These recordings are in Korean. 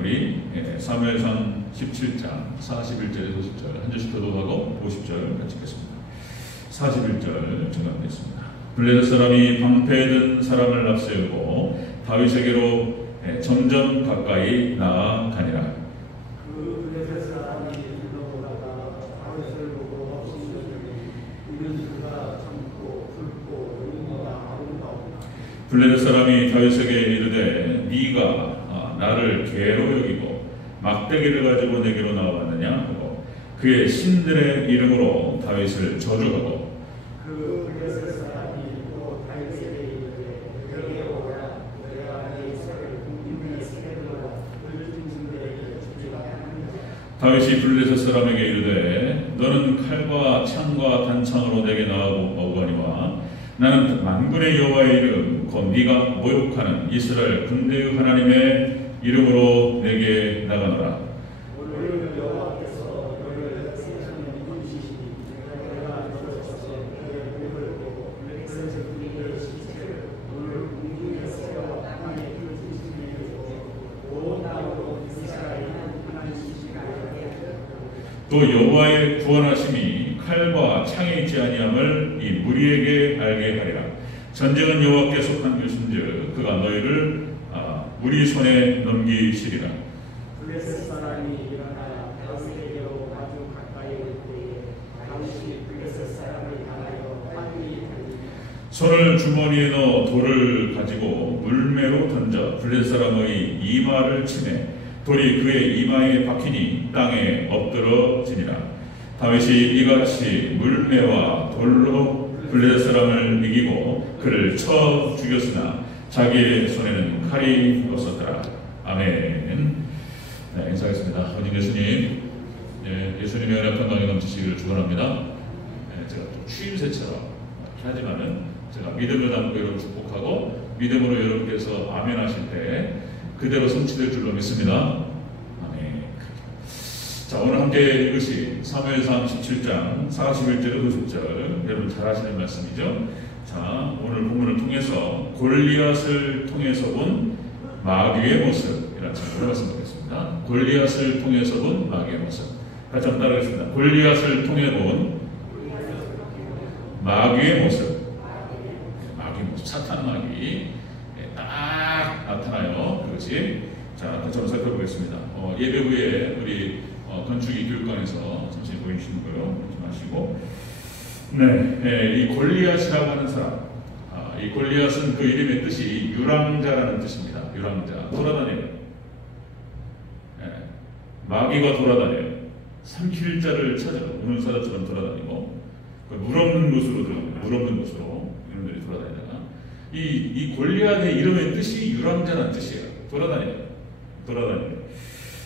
우리 사무엘상 17장 41절에서 50절 한 절씩 교독하고 50절 같이 읽겠습니다. 41절 정합했습니다. 블레셋 사람이 방패에 든 사람을 앞세우고 다윗에게로 점점 가까이 나아가니라. 그 블레셋 사람이 들러오다가 다윗을 보고 이는 그가 젊고 붉고 의인이라 아름다우다. 블레셋 사람이 다윗에게 이르되 네가 나를 개로 여기고 막대기를 가지고 내게로 나왔느냐 하고 그의 신들의 이름으로 다윗을 저주하고 그 블레셋 사람이 또 다윗에게 이르되 내게 오라 내가 네 이스라엘 국민의 세계보다 불중심들에게 주지가 하느니라. 다윗이 블레셋 사람에게 이르되 너는 칼과 창과 단창으로 내게 나아오거니와 나는 만군의 여호와의 이름 곧 네가 모욕하는 이스라엘 군대의 하나님의 이름으로 내게 나가노라. 오늘 여호와께서 너를 세상에 누이시니 내가 너를 쳐서 그의 목을 보고 블레셋 군대의 시체를 오늘 국민의 세계와 땅의 불중심에 온 땅으로 이스라엘 하나님이시니라. 또 여호와의 구원하심이 칼과 창에 있지 아니함을 이 무리에게 알게 하리라. 전쟁은 여호와께 속한 것인즉 그가 너희를 우리 손에 넘기시리라. 블레셋 사람이 일어나 다윗에게로 아주 가까이 올 때에 다윗이 블레셋 사람을 향하여 빨리 달리니 손을 주머니에 넣어 돌을 가지고 물매로 던져 블레셋 사람의 이마를 치매 돌이 그의 이마에 박히니 땅에 엎드러지니라. 다윗이 이같이 물매와 돌로 블레셋 사람을 이기고 그를 쳐 죽였으나 자기의 손에는 칼이 없었더라. 아멘. 네, 인사하겠습니다. 어진 예수님, 예수님의 은혜 평강이 넘치시기를 축원합니다. 제가 또 추임새처럼 하지만은 제가 믿음을 담고 여러분 축복하고 믿음으로 여러분께서 아멘 하실 때 그대로 성취될 줄로 믿습니다. 아멘. 자, 오늘 함께 읽으신 사무엘상 17장 41절에서 50절 여러분 잘 아시는 말씀이죠. 자, 오늘 본문을 통해서 골리앗을 통해서 본 마귀의 모습이라는 제목으로 말씀드리겠습니다. 골리앗을 통해서 본 마귀의 모습. 같이 한번 따라하겠습니다. 골리앗을 통해 본 마귀의 모습. 마귀의 모습. 사탄 마귀. 딱 나타나요. 그것이. 자, 같이 한번 살펴보겠습니다. 예배 후에 우리 건축이 교육관에서 잠시 보여주시는 거요. 보지 마시고. 네, 이 골리앗이라고 하는 사람, 이 골리앗은 그 이름의 뜻이 유랑자라는 뜻입니다. 유랑자, 돌아다녀요. 네, 마귀가 돌아다녀요. 삼킬 자를 찾아 우는 사자처럼 돌아다니고, 물 없는 곳으로 들어갑니다. 물 없는 곳으로 이놈들이 돌아다니다가 이 골리앗의 이름의 뜻이 유랑자라는 뜻이에요. 돌아다녀요.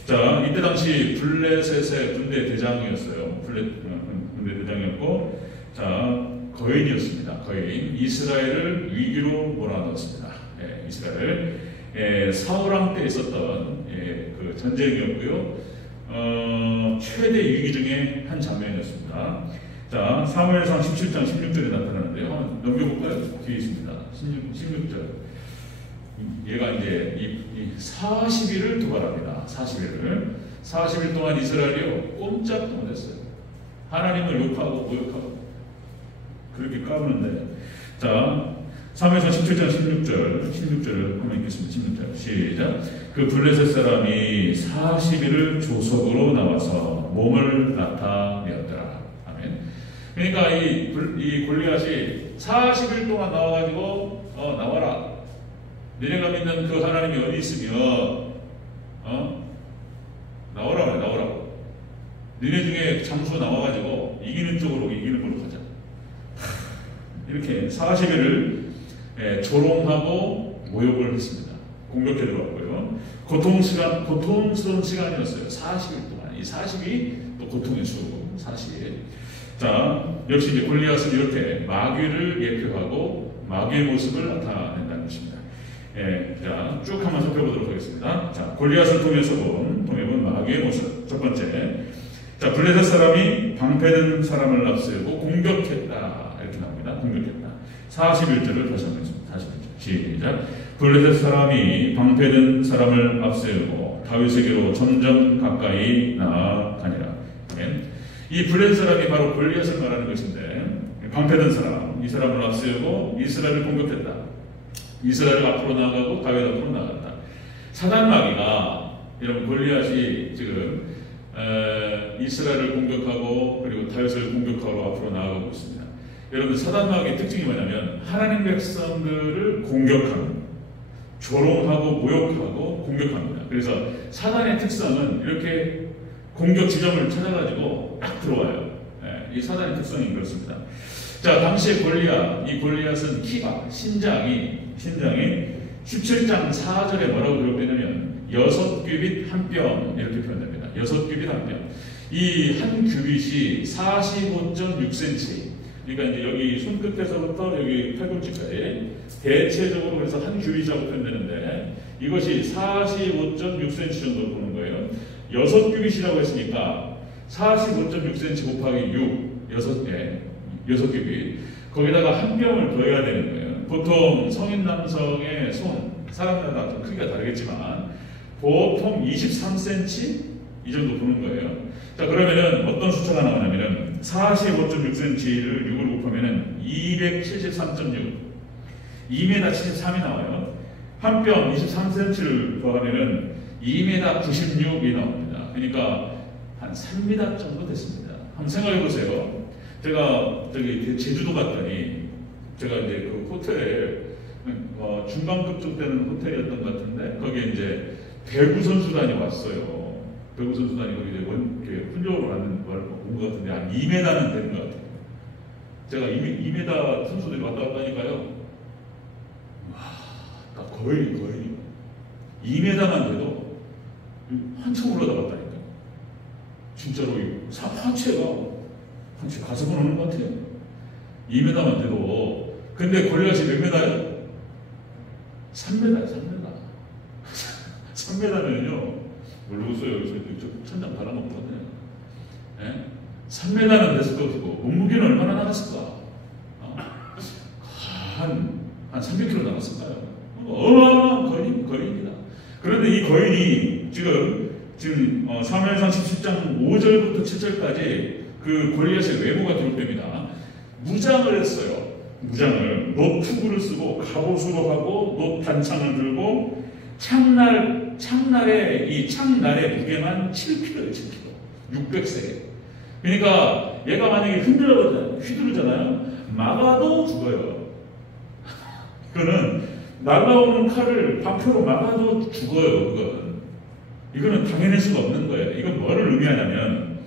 자, 이때 당시 블레셋의 군대 대장이었어요. 군대 대장이었고. 자, 거인이었습니다. 거인. 이스라엘을 위기로 몰아넣었습니다. 이스라엘. 사울왕 때 있었던 그 전쟁이었고요. 최대 위기 중에 한 장면이었습니다. 자, 사무엘상 17장 16절에 나타나는데요. 넘겨볼까요? 뒤에 있습니다. 16절. 얘가 이제 이 40일을 도발합니다. 40일 동안 이스라엘이요. 꼼짝도 못했어요. 하나님을 욕하고 모욕하고 그렇게 까부는데, 자, 사무엘상 17장 16절을 한번 읽겠습니다. 16절 시작. 그 블레셋 사람이 40일을 조석으로 나와서 몸을 나타내었더라. 아멘. 그러니까 이 골리앗이 40일 동안 나와가지고 나와라. 너네가 믿는 그 하나님이 어디 있으면 나오라고. 너네 중에 장수 나와가지고 이기는 걸로 가자. 이렇게 40일을 조롱하고 모욕을 했습니다. 공격해 들어왔고요. 고통스러운 시간이었어요. 40일 동안. 이 40이 또 고통의 수, 40일. 자, 역시 이제 골리앗은 이렇게 마귀를 예표하고 마귀의 모습을 나타낸다는 것입니다. 자, 쭉 한번 살펴보도록 하겠습니다. 자, 골리앗을 통해서 본 마귀의 모습. 첫 번째. 자, 블레셋 사람이 방패든 사람을 앞세우고 공격했다. 이렇게 나옵니다. 공격했다. 41절을 다시 한번 읽습니다. 41절. 시작. 블레셋 사람이 방패든 사람을 앞세우고 다윗에게로 점점 가까이 나아가니라. 이 블레셋 사람이 바로 골리앗을 말하는 것인데, 방패든 사람, 이 사람을 앞세우고 이스라엘을 공격했다. 이스라엘 앞으로 나아가고 다윗 앞으로 나아갔다. 사단 마귀가, 여러분, 골리앗이 지금 이스라엘을 공격하고 그리고 다윗을 공격하러 앞으로 나아가고 있습니다. 여러분, 사단 마귀의 특징이 뭐냐면 하나님 백성들을 공격하는, 조롱하고 모욕하고 공격합니다. 그래서 사단의 특성은 이렇게 공격 지점을 찾아가지고 딱 들어와요. 이 사단의 특성이 그렇습니다. 자, 당시에 이 골리앗은 키가, 신장이 17장 4절에 뭐라고 기록되냐면 6규빗 한 뼘 이렇게 표현됩니다. 6규빗 한 뼘. 이 한 규빗이 45.6cm. 그러니까 이제 여기 손끝에서부터 여기 팔꿈치까지 대체적으로 그래서 한 규빗이라고 표현되는데, 이것이 45.6cm 정도 보는 거예요. 6규빗이라고 했으니까 45.6cm 곱하기 6규빗. 거기다가 한 뼘을 더해야 되는 거예요. 보통 성인 남성의 손, 사람마다 좀 크기가 다르겠지만 보통 23cm 이 정도 보는 거예요. 자, 그러면은 어떤 숫자가 나오냐면은 45.6cm를 6으로 곱하면은 273.6, 2m 73이 나와요. 한 뼘 23cm를 더하면은 2m 96이 나옵니다. 그러니까 한 3m 정도 됐습니다. 한번 생각해 보세요. 제가 저기 제주도 갔더니, 제가 이제 그 호텔에 중간급 쪽 되는 호텔이었던 것 같은데, 거기에 이제 배구 선수단이 왔어요. 배구 선수단이 거기 이제 훈련으로 온 것 같은데 한 2m는 되는 것 같아요. 제가 2m 선수들이 왔다 갔다 하니까요. 와, 거의 2m만 돼도 한참 올라가봤다니까. 진짜로 하체가 가슴을 오는 것 같아요. 2m만 돼도. 근데 골리앗이 몇 m예요? 3m예요, 3m. 3m면요, 모르겠어요. 여기서 천장 바라먹거든요. 3m는 됐을 것이고, 몸무게는 얼마나 나갔을까? 한 300kg 나갔을까요? 어마어마한 거인입니다. 그런데 이 거인이 지금 사무엘상 17장 5절부터 7절까지 그 골리앗의 외모가 기록됩니다. 무장을 했어요. 무장을 노투구를 쓰고 갑옷으로 하고 노 단창을 들고 창날의 무게만 7kg예요. 7kg. 600세겔. 그러니까 얘가 만약에 휘두르잖아요. 막아도 죽어요. 이거는 날라오는 칼을 방표로 막아도 죽어요. 이거는 당해낼 수가 없는 거예요. 이건 뭐를 의미하냐면,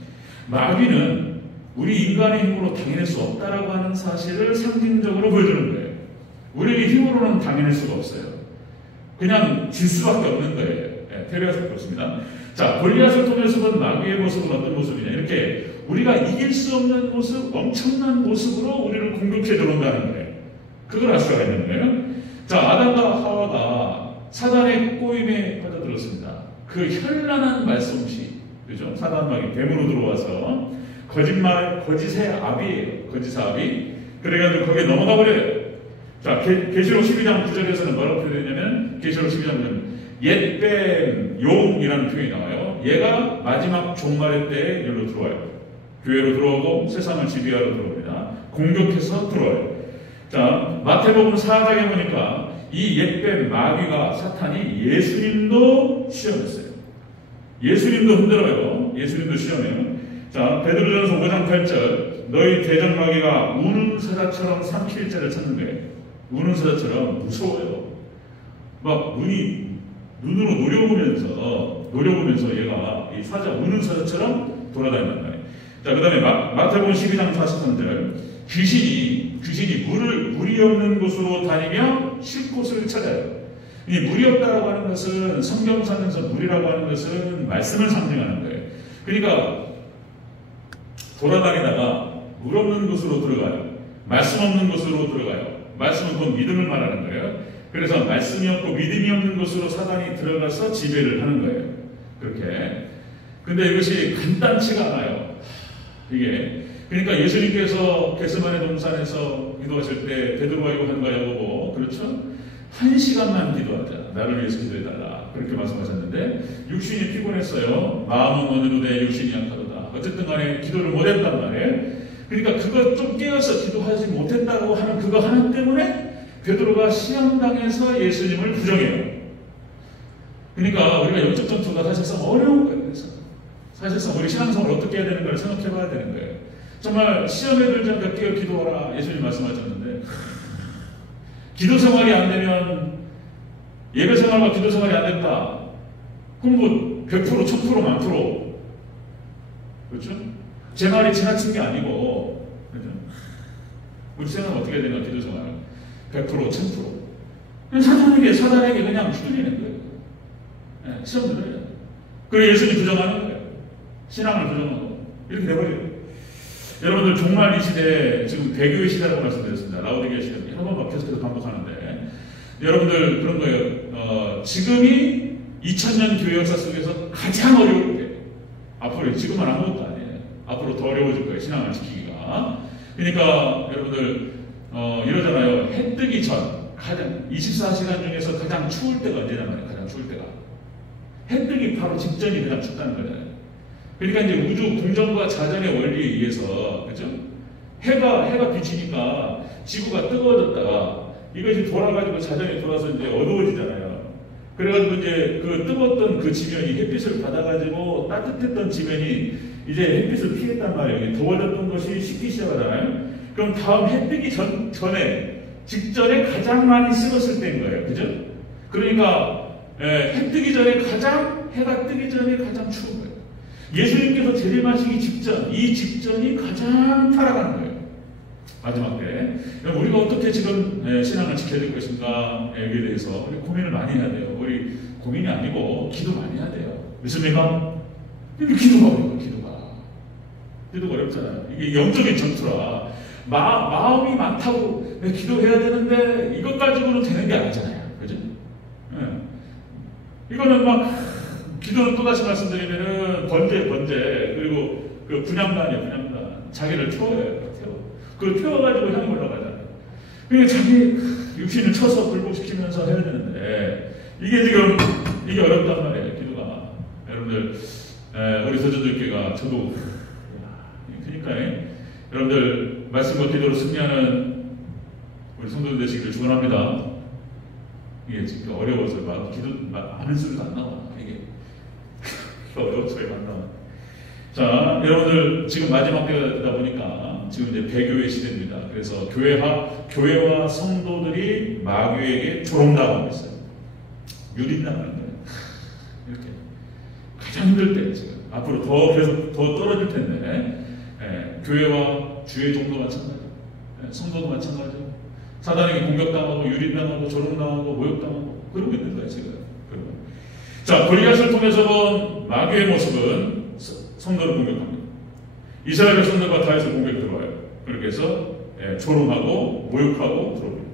마귀는 우리 인간의 힘으로 당해낼 수 없다라고 하는 사실을 상징적으로 보여주는 거예요. 우리의 힘으로는 당해낼 수가 없어요. 그냥 질 수밖에 없는 거예요. 테레비에서 그렇습니다. 자, 골리앗을 통해서 본 마귀의 모습은 어떤 모습이냐. 이렇게 우리가 이길 수 없는 모습, 엄청난 모습으로 우리를 공격해 들어온다는 거예요. 그걸 알 수가 있는 거예요. 자, 아담과 하와가 사단의 꼬임에 빠져들었습니다. 그 현란한 말솜씨, 그죠? 사단 마귀 뱀으로 들어와서 거짓의 압이에요. 거짓의 압이. 그래가지고 거기에 넘어가 버려요. 자, 계시록 12장 9절에서는 뭐라고 표현되냐면, 계시록 12장 9절 옛뱀 용이라는 표현이 나와요. 얘가 마지막 종말의 때에 여기로 들어와요. 교회로 들어오고 세상을 지배하러 들어옵니다. 공격해서 들어와요. 자, 마태복음 4장에 보니까 이 옛뱀 마귀가, 사탄이 예수님도 시험했어요. 예수님도 흔들어요. 예수님도 시험해요. 자, 베드로전서 5장 8절 너희 대적 마귀가 우는 사자처럼 삼킬 자를 찾는 거예요. 우는 사자처럼 무서워요. 막 눈으로 노려보면서 얘가 이 사자, 우는 사자처럼 돌아다닌단 말이에요. 자, 그 다음에 마태복음 12장 43절 귀신이 물이 없는 곳으로 다니며 쉴 곳을 찾아요. 이 물이 없다라고 하는 것은, 성경상에서 물이라고 하는 것은 말씀을 상징하는 거예요. 그러니까 돌아다니다가 물 없는 곳으로 들어가요. 말씀 없는 곳으로 들어가요. 말씀은 곧 믿음을 말하는 거예요. 그래서 말씀이 없고 믿음이 없는 곳으로 사단이 들어가서 지배를 하는 거예요. 그렇게. 근데 이것이 간단치가 않아요. 이게. 그러니까 예수님께서 겟세마네 동산에서 기도하실 때 베드로와 요한과 야고보, 그렇죠? 1시간만 기도하자. 나를 위해서 기도해달라. 그렇게 말씀하셨는데 육신이 피곤했어요. 마음은 원으로되 육신이 약하도다. 어쨌든 간에 기도를 못했단 말이에요. 그러니까 그거 좀 깨어서 기도하지 못했다고 하는 그거 하나 때문에 베드로가 시험당해서 예수님을 부정해요. 그러니까 우리가 영적 전투가 사실상 어려운 거예요. 그래서 사실상 우리 신앙생활을 어떻게 해야 되는 걸 생각해 봐야 되는 거예요. 정말 시험에 들지 않게 깨어 기도하라. 예수님 말씀하셨는데 기도 생활이 안 되면 예배 생활과 기도 생활이 안 된다. 그럼 뭐 100%, 1000%, 만프로. 그렇죠? 제 말이 지나친 게 아니고, 그렇죠? 우리 생활은 어떻게 해야 되나, 기도 생활. 100%, 1000%. 사단에게 그냥 휘둘리는 거예요. 네, 시험 들어요. 그리고 예수님 부정하는 거예요. 신앙을 부정하고. 이렇게 돼버려요. 여러분들 종말 이 시대에 지금 배교의 시대라고 말씀드렸습니다. 라오디게아 시대. 한 번 계속해서 반복하는데 여러분들 그런 거예요. 지금이 2000년 교회 역사 속에서 가장 어려울 때 앞으로 지금은 아무것도 아니에요. 앞으로 더 어려워질 거예요. 신앙을 지키기가. 그러니까 여러분들 이러잖아요. 해 뜨기 전 가장 24시간 중에서 가장 추울 때가 언제냐 말이에요. 가장 추울 때가 해 뜨기 바로 직전이 가장 춥다는 거잖아요. 그러니까 이제 우주 공전과 자전의 원리에 의해서 그죠? 해가 비치니까 지구가 뜨거워졌다가 이것이 돌아가지고 자전이 돌아서 이제 어두워지잖아요. 그래가지고 이제 그 뜨거웠던 그 지면이 햇빛을 받아가지고 따뜻했던 지면이 이제 햇빛을 피했단 말이에요. 더워졌던 것이 식기 시작하잖아요. 그럼 다음 해 뜨기 직전에 가장 많이 식었을 때인 거예요. 그죠? 그러니까 해 뜨기 전에 해가 뜨기 전에 가장 추운 거예요. 예수님께서 재림하시기 직전, 이 직전이 가장 타락하는 거예요. 마지막 때. 우리가 어떻게 지금 신앙을 지켜야 될 것인가 여기에 대해서 우리 고민을 많이 해야 돼요. 우리 고민이 아니고 기도 많이 해야 돼요. 믿습니까? 이게 기도가 어려워요. 기도가 어렵잖아요. 이게 영적인 전투라 마음이 많다고 기도해야 되는데 이것 가지고는 되는 게 아니잖아요. 그죠? 이거는 막 기도는 또다시 말씀드리면은 번제 그리고 그 분향단이에요. 자기를 태워요. 그걸 태워가지고 향이 올라가잖아요. 그러니까 자기 육신을 쳐서 굴복시키면서 해야 되는데 이게 어렵단 말이에요. 기도가. 여러분들 우리 서저들교회가 저도 그러니까 여러분들 말씀과 기도로 승리하는 우리 성도들 되시기를 축원합니다. 이게 진짜 어려워서 하는 소리도 안 나와. 이게 어려워서 왜 안 나와. 자, 여러분들 지금 마지막 때다 보니까 지금 이제 배교의 시대입니다. 그래서 교회와 성도들이 마귀에게 조롱당하고 있어요. 유린당하는 거예요. 이렇게 가장 힘들 때 지금 앞으로 더 떨어질 텐데 교회와 주의 종도 마찬가지, 성도도 마찬가지. 사단에게 공격당하고 유린당하고 조롱당하고 모욕당하고 그러고 있는 거예요 지금. 자, 골리앗을 통해서 본 마귀의 모습은 성도를 공격합니다. 이스라엘 백성들과 다윗을 공격 들어와요. 그렇게 해서 조롱하고 모욕하고 들어옵니다.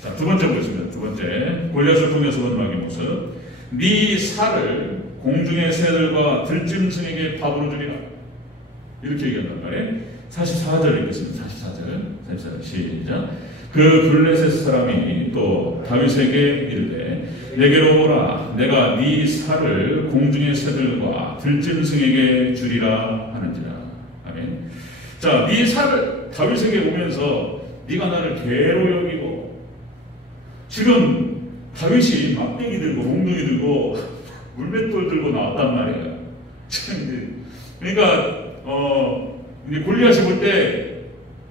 자, 두 번째 보시면 두 번째 골리앗을 통해서 본 마귀의 모습. 네 살을 공중의 새들과 들짐승에게 밥으로 주리라. 이렇게 얘기한단 말이에요. 44절 읽겠습니다. 44절 시작. 그 블레셋 사람이 또 다윗에게 이르되 내게로 오라. 내가 네 살을 공중의 새들과 들짐승에게 주리라 하는지라. 아멘. 자, 네 살을 다윗에게 오면서 네가 나를 개로 여기고 지금 다윗이 막대기 들고 몽둥이 들고 물맷돌 들고 나왔단 말이에요. 그러니까 이제 골리앗이 볼 때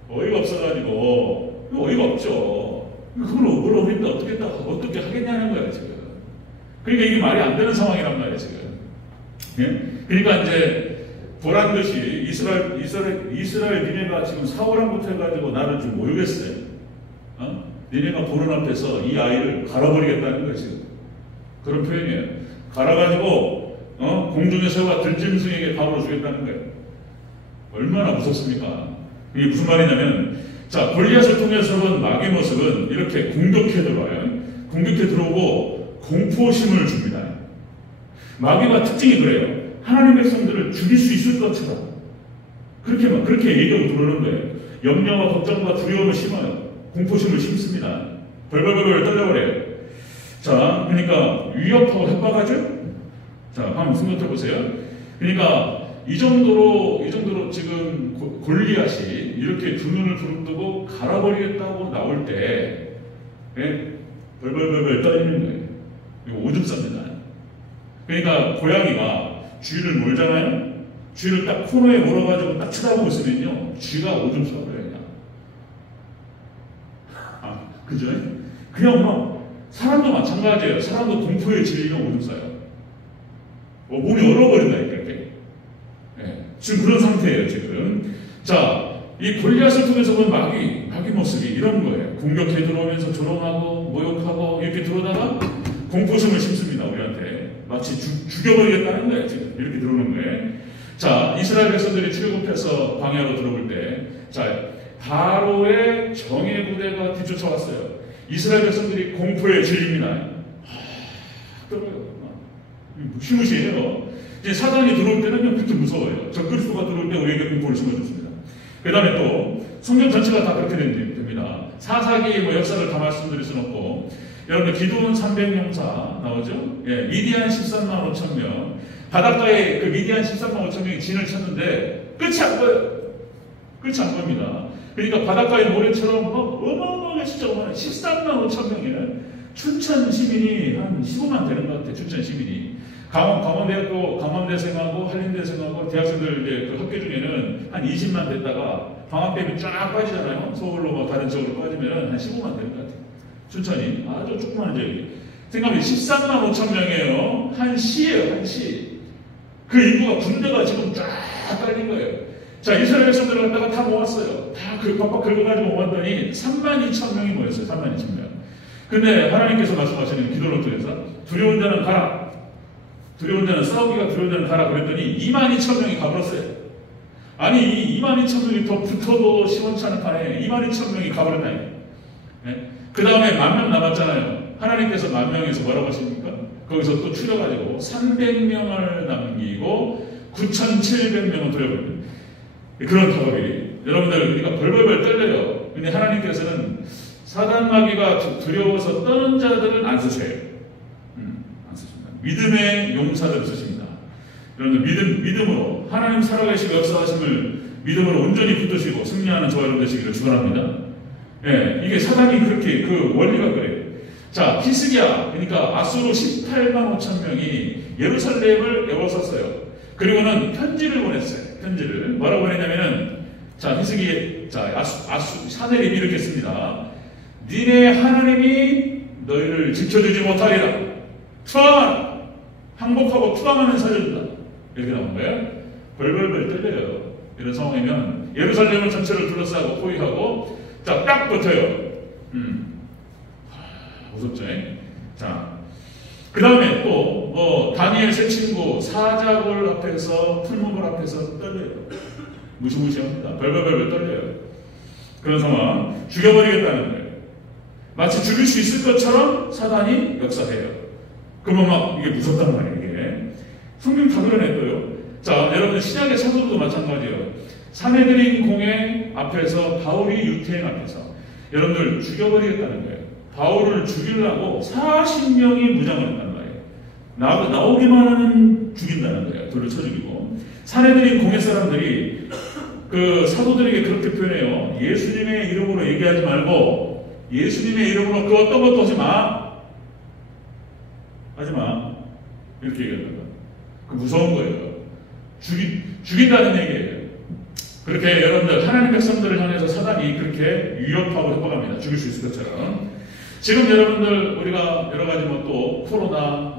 어이가 없어가지고 어이가 없죠. 그걸 뭐라고 했다 어떻게 하겠냐는 거예요 지금. 그러니까 이게 말이 안 되는 상황이란 말이에요 지금. 예? 그러니까 이제 보란 듯이 이스라엘 니네가 지금 사울왕부터 해가지고 나를 좀 모르겠어요. 니네가 보는 앞에서 이 아이를 갈아버리겠다는 거예요 지금. 그런 표현이에요. 갈아가지고 공중의 새와 들짐승에게 밥으로 주겠다는 거예요. 얼마나 무섭습니까? 이게 무슨 말이냐면, 자, 골리앗을 통해서 본 마귀의 모습은 이렇게 공격해 들어와요. 공격해 들어오고 공포심을 줍니다. 마귀가 특징이 그래요. 하나님의 백성들을 죽일 수 있을 것처럼 그렇게 얘기하고 들어오는 거예요. 염려와 걱정과 두려움을 심어요. 공포심을 심습니다. 벌벌벌 떨려버려요. 자, 그러니까 위협하고 협박하죠? 자, 한번 생각해 보세요. 그러니까 이 정도로 지금 골리앗이 이렇게 두 눈을 부릅뜨고 갈아버리겠다고 나올 때, 예? 벌벌벌벌 떨리는 거예요. 이거 오줌 쌉니다. 그러니까 고양이가 쥐를 몰잖아요? 쥐를 딱 코너에 몰아가지고 딱 쳐다보고 있으면요, 쥐가 오줌 싸버려요, 그냥. 그죠? 그냥 막, 사람도 마찬가지예요. 사람도 공포에 질리면 오줌 싸요. 몸이 얼어버린다니까, 이렇게. 예, 지금 그런 상태예요, 지금. 자, 이 골리앗을 통해서 본 마귀 모습이 이런 거예요. 공격해 들어오면서 조롱하고, 모욕하고, 이렇게 들어오다가 공포심을 심습니다, 우리한테. 마치 죽여버리겠다는 거예요, 지금. 이렇게 들어오는 거예요. 자, 이스라엘 백성들이 출애굽해서 광야로 들어올 때, 자, 바로의 정예 부대가 뒤쫓아왔어요. 이스라엘 백성들이 공포에 질립니다. 떨어요. 무시무시해요. 이제 사단이 들어올 때는 그렇게 무서워요. 적그리스도가 들어올 때 우리에게 공포를 심어줬습니다. 그 다음에 또 성경 전체가 다 그렇게 됩니다. 사사기 역사를 다 말씀드릴 수는 없고, 여러분들 기도원 300명사 나오죠? 예, 미디안 13만 5천 명. 바닷가에 그 미디안 13만 5천 명이 진을 쳤는데 끝이 안 보여요. 끝이 안 보입니다. 그러니까 바닷가의 모래처럼 어마어마하게 진짜 어마어마해. 13만 5천 명이에요. 춘천 시민이 한 15만 되는 것 같아요. 춘천 시민이. 강원대학교, 강원대생하고 한림대생하고 대학생들 이제 그 학교 중에는 한 20만 됐다가 방학 때문에 쫙 빠지잖아요. 서울로 뭐 다른 지역으로 빠지면 한 15만 되는 것 같아요. 춘천이 아주 조그마한 지역이. 생각해 13만 5천 명이에요. 한 시예요, 한 시. 그 인구가 군대가 지금 쫙 깔린 거예요. 자, 이스라엘 백성들을 갖다가 다 모았어요. 다 빡빡 긁어가지고 모았더니 3만 2천 명이 모였어요. 3만 2천 명. 근데 하나님께서 말씀하시는 기도를 통해서 두려운 자는 가라. 두려운 자는 싸우기가 두려운 자는 가라. 그랬더니 2만 2천 명이 가버렸어요. 아니 2만 2천 명이 더 붙어도 시원치 않은 판에 2만 2천 명이 가버렸다니. 네? 그 다음에 10,000명 남았잖아요. 하나님께서 10,000명에서 뭐라고 하십니까? 거기서 또 추려가지고 300명을 남기고 9,700명을 돌려버립니다. 그런 작업이 여러분들 우리가 벌벌벌 떨려요. 근데 하나님께서는 사단 마귀가 두려워서 떠는 자들은 안 쓰세요. 안 쓰십니다. 믿음의 용사들을 쓰십니다. 여러분들 믿음으로 하나님 살아계시고 역사하심을 믿음으로 온전히 붙드시고 승리하는 저와 여러분 되시기를 축원합니다. 예, 이게 사단이 그렇게 그 원리가 그래요. 자, 히스기야, 그러니까 아수르 18만 5천 명이 예루살렘을 에워쌌어요. 그리고는 편지를 보냈어요. 편지를 뭐라고 보냈냐면은, 자, 히스기, 자, 사내립이 이렇게 씁니다. 니네 하나님이 너희를 지켜주지 못하리라. 투항하라. 항복하고 투항하면 살려준다. 이렇게 나온 거예요. 벌벌벌 떨려요. 이런 상황이면 예루살렘을 전체를 둘러싸고 포위하고, 자, 딱 붙어요. 무섭죠? 자, 그 다음에 또, 다니엘 세 친구, 사자골 앞에서, 풀무불 앞에서 떨려요. 무시무시합니다. 벌벌벌 떨려요. 그런 상황, 죽여버리겠다는 거예요. 마치 죽일 수 있을 것처럼 사단이 역사해요. 그러면 막 이게 무섭단 말이에요, 이게. 성경 다 그려냈고요. 자, 여러분들 신약의 사도도 마찬가지예요. 사내들인 공회 앞에서 바울이 유태인 앞에서 여러분들 죽여버리겠다는 거예요. 바울을 죽이려고 40명이 무장을 한단 말이에요. 나오기만 하면 죽인다는 거예요. 돌을 쳐 죽이고. 사내들인 공회 사람들이 그 사도들에게 그렇게 표현해요. 예수님의 이름으로 얘기하지 말고 예수님의 이름으로 그 어떤 것도 하지 마. 하지 마. 이렇게 얘기하는 거예요. 그 무서운 거예요. 죽인다는 얘기예요. 그렇게 여러분들 하나님 백성들을 향해서 사단이 그렇게 위협하고 협박합니다. 죽일 수 있을 것처럼. 지금 여러분들 우리가 여러 가지 또 코로나,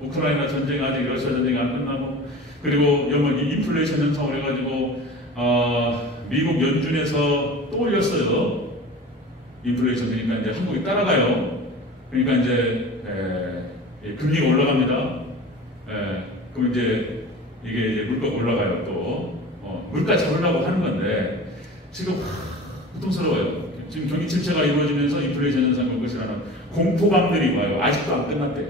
우크라이나 전쟁 아직 러시아 전쟁이 안 끝나고 그리고 인플레이션 현상을 해가지고 미국 연준에서 또 올렸어요. 인플레이션 되니까 이제 한국이 따라가요. 그러니까 이제 금리가 올라갑니다. 그럼 이제 이게 이제 물가가 올라가요. 또 물가 잡으려고 하는 건데 지금 고통스러워요. 지금 경기 침체가 이루어지면서 인플레이션 현상이 올 것이라는 공포감들이 와요. 아직도 안 끝났대.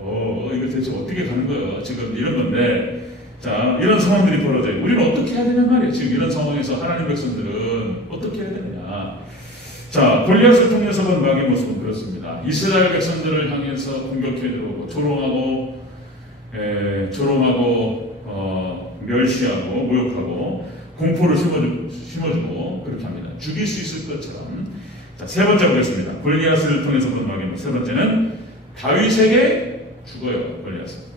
이거 대체 어떻게 가는 거예요? 지금 이런 건데, 자, 이런 상황들이 벌어져요. 우리는 어떻게 해야 되냐 말이에요. 지금 이런 상황에서 하나님 백성들은 어떻게 해야 되느냐. 자, 골리앗을 통해서 본 마귀의 모습은 그렇습니다. 이스라엘 백성들을 향해서 공격해 들어오고 조롱하고 멸시하고 모욕하고 공포를 심어주고 그렇게 합니다. 죽일 수 있을 것처럼. 자, 세 번째 보겠습니다. 골리앗을 통해서 본 마귀의 모습. 세 번째는 다윗에게 죽어요. 골리앗은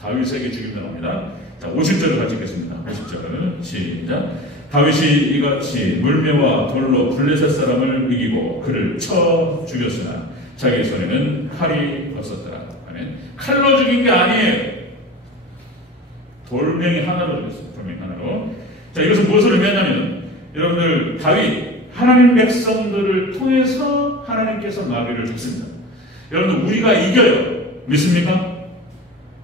다윗에게 죽임 당합니다. 자, 50절을 같이 읽겠습니다. 50절 시작. 다윗이 이같이 물매와 돌로 블레셋 사람을 이기고 그를 쳐 죽였으나 자기 손에는 칼이 없었더라. 아멘. 칼로 죽인 게 아니에요. 돌멩이 하나로 죽였어요. 돌멩이 하나로. 자, 이것은 무엇을 의미하냐면 여러분들 다윗 하나님 백성들을 통해서 하나님께서 마귀를 잡습니다. 여러분들 우리가 이겨요. 믿습니까?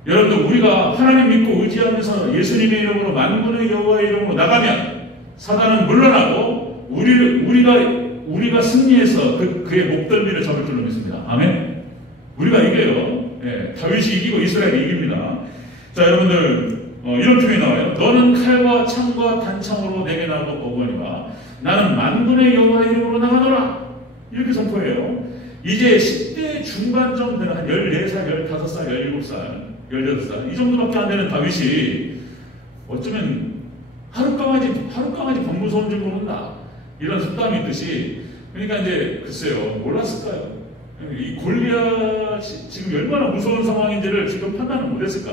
여러분들 우리가 하나님 믿고 의지하면서 예수님의 이름으로 만군의 여호와의 이름으로 나가면 사단은 물러나고 우리가 승리해서 그의 목덜미를 잡을 줄로 믿습니다. 아멘. 우리가 이겨요. 예, 다윗이 이기고 이스라엘이 이깁니다. 자, 여러분들 이런 표현이 나와요. 너는 칼과 창과 단창으로 내게 나오고 오거니와 나는 만군의 여호와의 이름으로 나가노라. 이렇게 선포해요. 이제 10대 중반쯤 되는 한 14살, 15살, 17살, 18살 이 정도밖에 안 되는 다윗이 어쩌면 하룻강아지 범무서운 줄 모른다. 이런 속담이 있듯이 그러니까 이제 글쎄요 몰랐을까요? 이 골리앗이 지금 얼마나 무서운 상황인지를 지금 판단을 못했을까?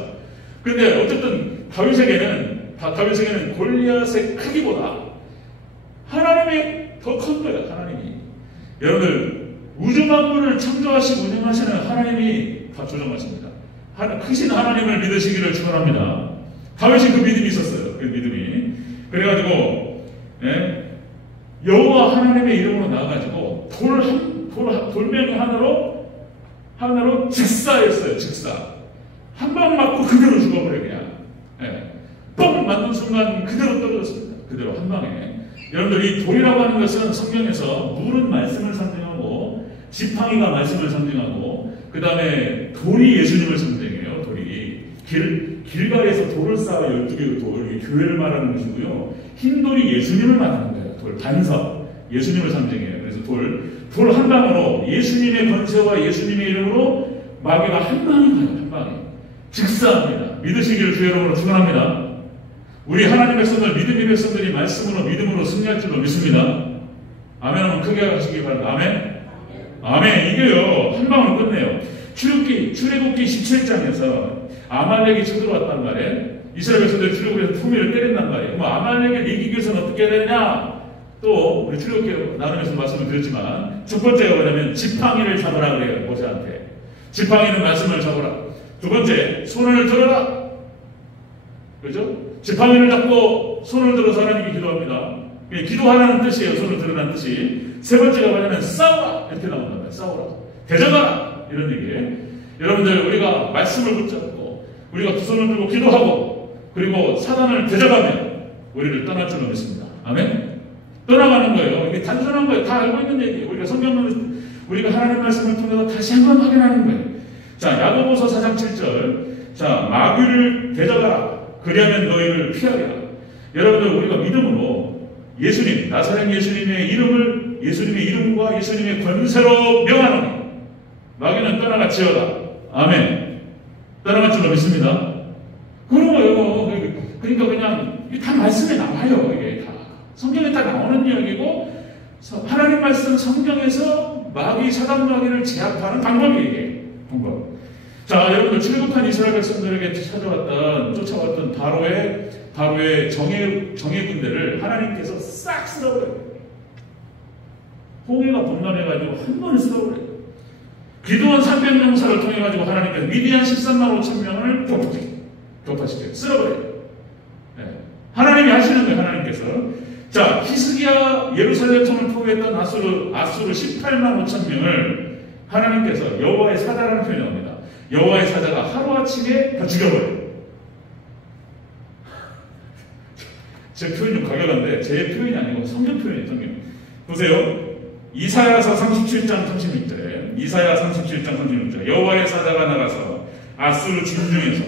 그런데 어쨌든 다윗에게는 골리앗의 크기보다 하나님이 더 큰 거예요. 하나님이. 여러분들 우주 만물을 창조하시고 운영하시는 하나님이 다 조정하십니다. 크신 하나님을 믿으시기를 축원합니다. 다윗이 그 믿음이 있었어요. 그 믿음이. 그래가지고 여호와 하나님의 이름으로 나와가지고 돌멩이 하나로 직사했어요. 직사. 한 방 맞고 그대로 죽어버려 그냥. 뻥 맞는 순간 그대로 떨어졌습니다. 그대로 한 방에. 여러분들 이 돌이라고 하는 것은 성경에서 물은 말씀을 상징하고 지팡이가 말씀을 상징하고 그 다음에 돌이 예수님을 상징해요. 돌이 길가에서 돌을 쌓아 12개의 돌, 교회를 말하는 것이고요. 흰 돌이 예수님을 말하는 거예요. 돌 반석, 예수님을 상징해요. 그래서 돌 한 방으로 예수님의 권세와 예수님의 이름으로 마귀가 한 방에 가요. 한 방에 직사합니다. 믿으시기를 주의 이름으로 축원합니다. 우리 하나님의 백성들, 믿음의 백성들이 말씀으로 믿음으로 승리할 줄로 믿습니다. 아멘 하면 크게 하시기 바랍니다. 아멘. 아멘. 이게요 한 방으로 끝내요. 출애굽기 17장에서 아말렉이 쳐들어왔단 말이에요. 이스라엘 백성들이 출애굽에서 품위를 때린단 말이에요. 아말렉을 이기기 위해서는 어떻게 해야 되냐? 또 우리 출애굽기 나누면서 말씀을 드렸지만 첫 번째가 뭐냐면 지팡이를 잡으라 그래요. 모세한테. 지팡이는 말씀을 잡으라. 두 번째, 손을 들어라. 그렇죠? 지팡이를 잡고 손을 들어서 하나님께 기도합니다. 기도하라는 뜻이에요. 손을 들으라는 뜻이. 세 번째가 뭐냐면 싸우라. 이렇게 나온단 말이에요. 싸우라. 대적하라. 이런 얘기예요. 여러분들 우리가 말씀을 붙잡고 우리가 두 손을 들고 기도하고 그리고 사단을 대적하면 우리를 떠날 줄로 믿습니다. 아멘? 떠나가는 거예요. 이게 단순한 거예요. 다 알고 있는 얘기예요. 우리가 하나님 말씀을 통해서 다시 한번 확인하는 거예요. 자, 야고보서 4장 7절. 자, 마귀를 대적하라. 그리하면 너희를 피하리라. 여러분들 우리가 믿음으로 예수님, 나사렛 예수님의 이름과 예수님의 권세로 명하노니 마귀는 떠나갈지어다. 아멘. 떠나갈 줄로 믿습니다. 그런 거예요. 그러니까 그냥 이게 다 말씀에 나와요. 이게 다 성경에 다 나오는 이야기고 하나님 말씀 성경에서 사단 마귀를 제압하는 방법이에요. 이게 방법. 자, 여러분들 출애굽한 이스라엘 백성들에게 쫓아왔던 바로의 정예군대를 하나님께서 싹 쓸어버려요. 홍해가 범람해가지고 한 번에 쓸어버려요. 기드온 300명사를 통해가지고 하나님께서 미디안 13만 5천 명을 격파시켜요. 쓸어버려요. 네. 하나님이 하시는 거예요. 하나님께서. 자, 히스기야 예루살렘 성을 포위했던 아수르 18만 5천 명을 하나님께서 여호와의 사자라는 표현이 나옵니다. 여호와의 사자가 하루아침에 다 죽여버려요. 제 표현이 좀 가격한데 제 표현이 아니고 성경 표현이에요. 성경. 보세요. 이사야서 37장 36절에 이사야 37장 36절 여호와의 사자가 나가서 아수르 진중에서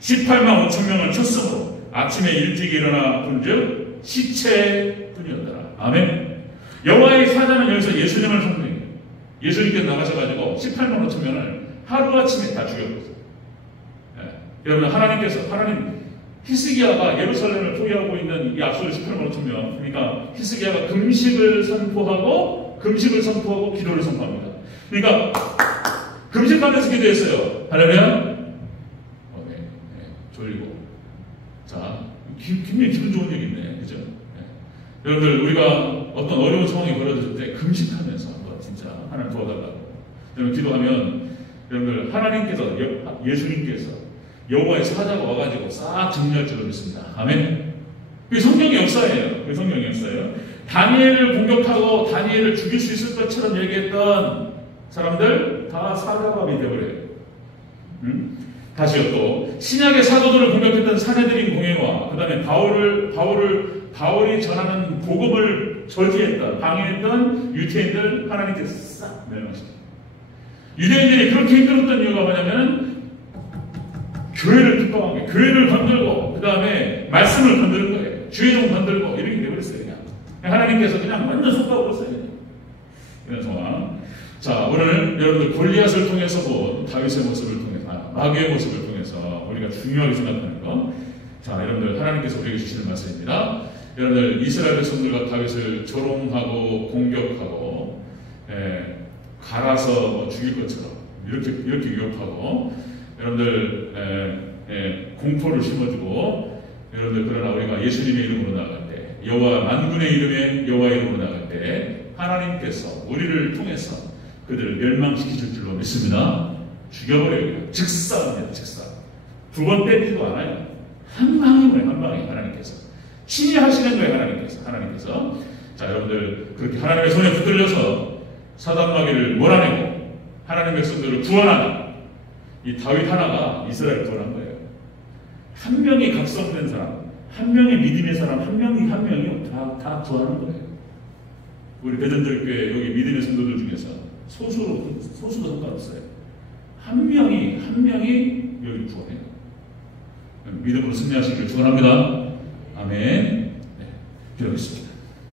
18만 5천 명을 쳤으므로 아침에 일찍 일어나 본즉 시체뿐이었더라. 아멘. 여호와의 사자는 여기서 예수님을 선포해요. 예수님께서 나가셔가지고 18만 5천 명을 하루아침에 다 죽여버렸어요. 여러분, 하나님 히스기야가 예루살렘을 포위하고 있는 이 앞서 18만 5천 명, 그러니까 히스기야가 금식을 선포하고 기도를 선포합니다. 그러니까 금식하면서 기도했어요. 할렐루야. 졸리고. 자, 굉장히 기분 좋은 얘기인데, 그죠? 여러분들, 우리가 어떤 어려운 상황이 벌어졌을 때 금식하면서 한번 진짜 하나님 도와달라고 여러분 기도하면, 여러분들, 하나님께서, 예수님께서 여호와의 사자가 와가지고 싹 정리할 줄로 믿습니다. 아멘. 그게 성경의 역사예요. 그게 성경의 역사예요. 다니엘을 공격하고 다니엘을 죽일 수 있을 것처럼 얘기했던 사람들 다 사자밥이 되어버려요. 다시요, 또 신약의 사도들을 공격했던 사내들인 공회와 그 다음에 바울이 전하는 복음을 저지했던, 방해했던 유태인들 하나님께서 싹 멸망시켜요. 유대인들이 그렇게 힘들었던 이유가 뭐냐면 교회를 핍박한 거예요. 교회를 건들고 그 다음에 말씀을 건드는 거예요. 주의종 건들고 이렇게 되어버렸어요. 그냥 하나님께서 그냥 완전 속아버렸어요. 이런 상황. 자, 오늘 여러분들 골리앗을 통해서 본 다윗의 모습을 통해서, 마귀의 모습을 통해서 우리가 중요하게 생각하는 거. 자, 여러분들, 하나님께서 우리에게 주시는 말씀입니다. 여러분들, 이스라엘 백성들과 다윗을 조롱하고 공격하고 갈아서 죽일 것처럼 이렇게 위협하고, 여러분들 공포를 심어주고, 여러분들, 그러나 우리가 예수님의 이름으로 나아갈 때, 여호와 만군의 이름에 여호와의 이름으로 나아갈 때 하나님께서 우리를 통해서 그들을 멸망시키실 줄로 믿습니다. 죽여버려요. 즉사입니다. 즉사. 두 번 때리지도 않아요. 한 방이에요. 한 방에 하나님께서 친히 하시는 거예요. 하나님께서. 자, 여러분들, 그렇게 하나님의 손에 붙들려서 사단 마귀를 몰아내고 하나님의 백성들을 구원하는 이 다윗 하나가 이스라엘을 구원한 거예요. 한 명이 각성된 사람, 한 명의 믿음의 사람, 한 명이 다 구원하는 거예요. 우리 대전절교회 여기 믿음의 성도들 중에서 소수도 상관없어요. 한 명이 여기 구원해요. 믿음으로 승리하시기를 축원합니다. 아멘. 네, 기도하겠습니다.